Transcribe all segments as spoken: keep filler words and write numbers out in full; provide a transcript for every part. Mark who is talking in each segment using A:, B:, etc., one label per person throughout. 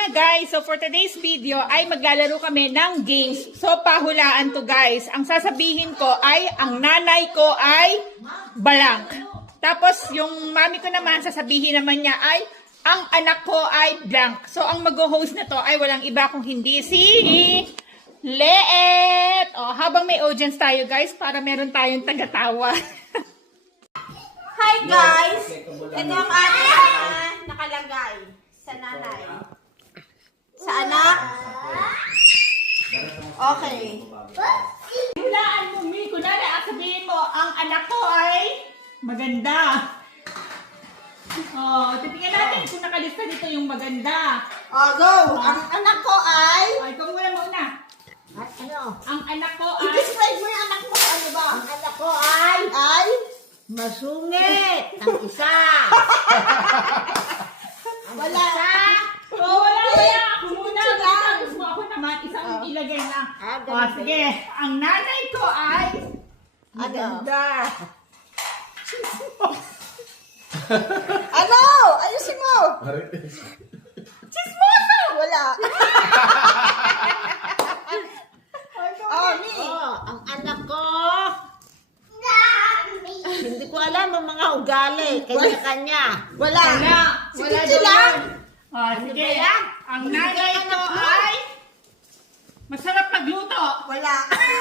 A: guys, so for today's video ay maglalaro kami ng games. So pahulaan to guys. Ang sasabihin ko ay ang nanay ko ay blank. Tapos yung mami ko naman sasabihin naman niya ay ang anak ko ay blank. So ang mag-host na to ay walang iba kung hindi si Leet. O habang may audience tayo guys para meron tayong tagatawa.
B: Hi guys! Ito ang ating uh, nakalagay sa nanay. Sa anak? Okay.
A: Hulaan mo, Mi. Kunwari, sabihin mo, ang anak ko ay maganda. Oh, titingnan natin kung nakalista dito yung maganda.
B: Oh, go! Ang anak ko ay...
A: Ay, ikaw muna muna.
B: Ano?
A: Ang anak ko ay...
B: I-describe mo yung anak mo. Ano ba? Ang anak ko ay... Ay... Masungit! Ang isa! Wala!
A: Oh, wala, wala. Ako muna. Tapos mo ako naman. Isang ilagay lang.
B: Ah,
A: Oh, sige. Ang nanay ko ay...
B: Maganda! Ano? Ayusin mo! Chismosa! Wala! Oh, Mi!
C: Oh, ang anak ko, hindi ko alam ang mga ugali, kanya-kanya.
B: Wala!
A: Wala.
B: Sige
A: Wala
B: sila!
A: daw yan. Oh, sige. Ang nanay ko ay... Masarap magluto.
B: Wala!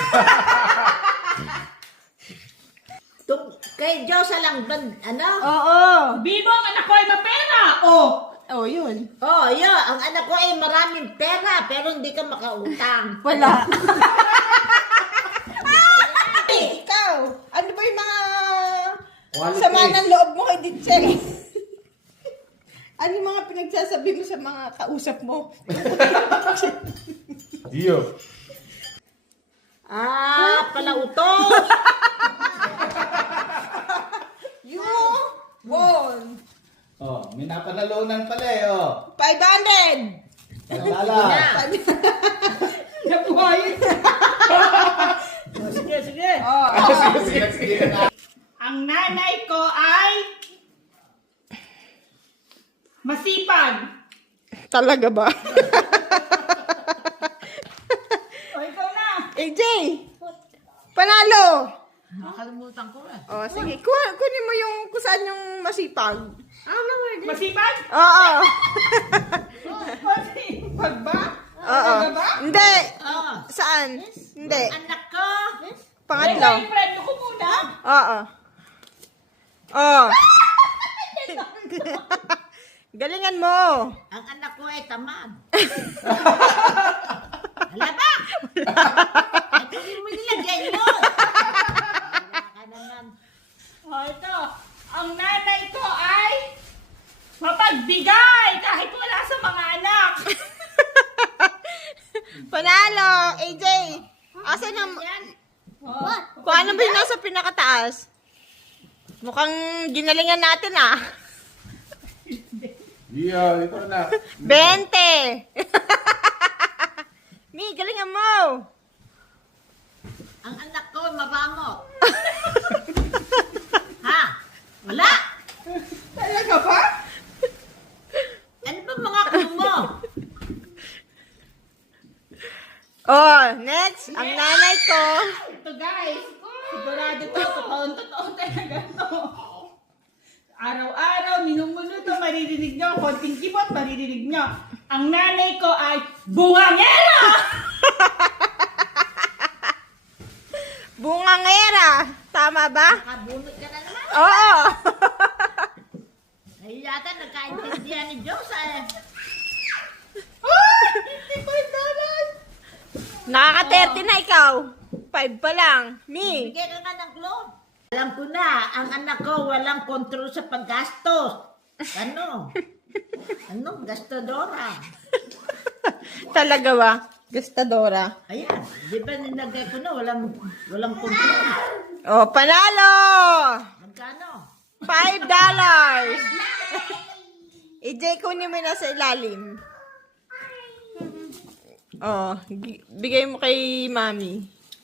C: Tung, kay Diyosa lang, ban- ano?
B: Oo!
A: Bino, ang anak ko ay mapera. Oh.
B: Oh, yun.
C: Oh, yun, ang anak ko ay maraming pera, pero hindi ka makautang.
B: Wala. Ay, ikaw, ano ba yung mga sama ng loob mo kay Ditchel? Ano yung mga pinagsasabi mo sa mga kausap mo?
D: Dio.
C: Ah, palautos.
B: You won
D: Oh, may napanalunan pala eh, oh.
B: five hundred!
D: Pagkala.
A: Nabuhayin.
C: Oh, sige, sige.
B: Oh,
D: Sige, sige.
A: Ang nanay ko ay... Masipag.
B: talaga ba?
A: O, ikaw na.
B: A J, panalo!
C: Nakalimutan ko eh.
B: Oh, sige, Ku- kunin mo yung kung saan yung masipag.
C: Ano ba yun?
A: Masipag?
B: Oo.
A: Masipag ba?
B: Oo.
A: Talaga ba?
B: Hindi.
C: Oh,
B: Saan? Hindi.
C: anak ko.
B: Pangatlo.
A: Ay, friend ko muna.
B: Oo. Oh. Galingan mo.
C: Ang anak ko ay tamad. Hala ba? Ito yung mo nilagay mo. Wala ka naman.
A: O, ito. Ang nanay ko ay... Mapagbigay kahit wala sa mga anak.
B: Panalo, A J. Asan ang...
C: Yan.
A: Oh.
B: Kung ano ba yung nasa pinakataas? Mukhang ginalingan natin ah.
D: Dio, ito na.
B: Bente. Mi, galingan mo.
C: Ang anak ko mabango. Ha? Wala?
A: Talaga ba?
C: Ano ba mga clue mo?
B: Oh, next. Ang nanay ko.
A: Ito guys. Sigurado to. Totoong totoo talaga to. Araw-araw, minumuno to, maririnig nyo. Konting kibot, maririnig nyo. Ang nanay ko ay bungangera!
B: Bungangera. Tama ba?
C: Nakabunot ka na naman.
B: Oo.
C: Ay, yata nagkaintindihan ni Diyos eh.
A: Ay! fifty-five dollars!
B: Nakaka-thirty na ikaw. Five pa lang. Mi.
C: Bigay ka nga ng clue. Alam ko na, ang anak ko walang kontrol sa paggastos. Ano? Ano? Gastadora.
B: Talaga ba? Gastadora.
C: Ayan, di ba nilagay ko na walang, walang kontrol?
B: Oh, panalo!
C: Magkano?
B: Five dollars. E J, kunin mo na sa ilalim. Oh, gi- bigay mo kay mami.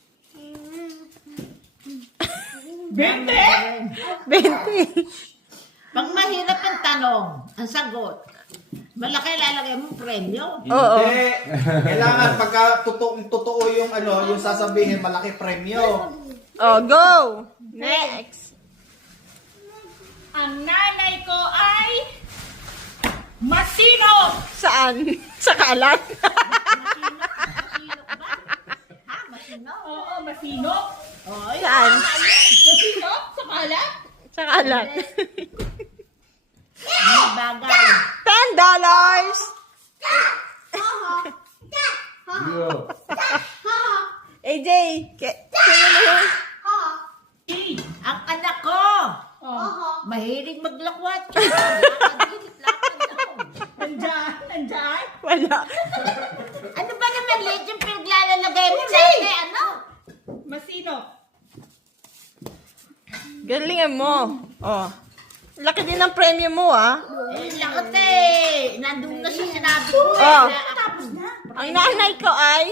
A: Bente!
B: Bente.
C: Pag mahirap ang tanong, ang sagot, Malaki lalagay mo premyo.
A: Oo.
D: Hindi. Kailangan pagka totoo, totoo yung ano, yung sasabihin, malaki premyo.
A: Oh, go! Next. Ang nanay ko ay masino. Saan? Sa kalat?
C: Masino ba? Ha? Masino?
A: Oo, masino.
C: Oo, yun.
A: Saan?
B: Masino? Sa kalat?
A: Sa kalat.
C: Mga bagay.
A: Ten dollars.
D: Yo.
A: A J, ke- sino mo yun?
C: Ang anak ko,
A: Oh.
C: mahilig maglakwat. Lakad-lakad daw.
B: Nandiyan? Nandiyan?
A: Wala.
C: Ano ba naman, Lid, yung pinaglalagay mo dati, ano?
B: Masino?
A: Galingan mo. Oh. Laki din ang premyo mo, ah.
C: Eh, lakat eh. Nandun na sa sinabi ko eh.
A: Oh.
C: Na- Tapos na.
A: Ang nanay ko ay...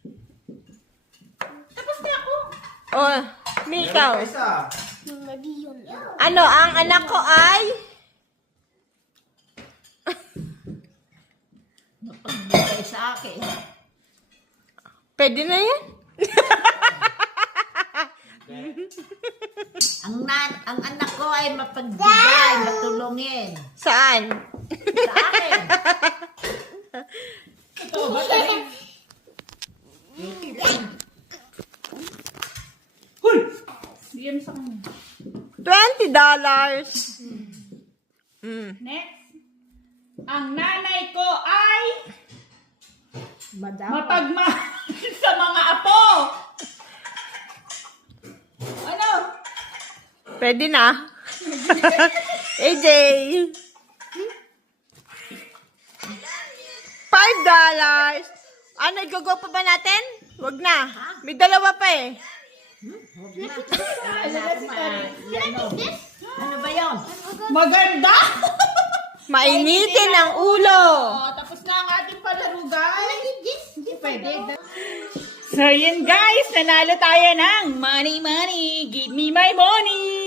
B: Tapos na ako.
A: Oh, Mikaw.
D: Meron pa isa.
A: Ano, ang anak ko ay...
C: Mapagbigay sa akin.
A: Pwede na yan?
C: Ang nan ang anak ko ay mapagbigay, matulungin.
A: Saan?
C: Sa akin.
B: Ito ba tayo? Huy! Bigyan mo sa kanya.
A: Twenty dollars. Mm.
B: Next. Ang nanay ko ay
C: Madam.
B: mapagmahal sa mga apo. Ano?
A: Pwede na. A J. Five dollars. Ano, gugo pa ba natin? Wag na. May dalawa pa eh.
C: Wala ako ma- ano. Ano ba yun?
B: Maganda!
A: Mainitin ang ulo.
B: Oh, tapos na ang ating palaro, guys. Hindi pwede.
A: So yun guys, nanalo tayo ng money money. Give me my money.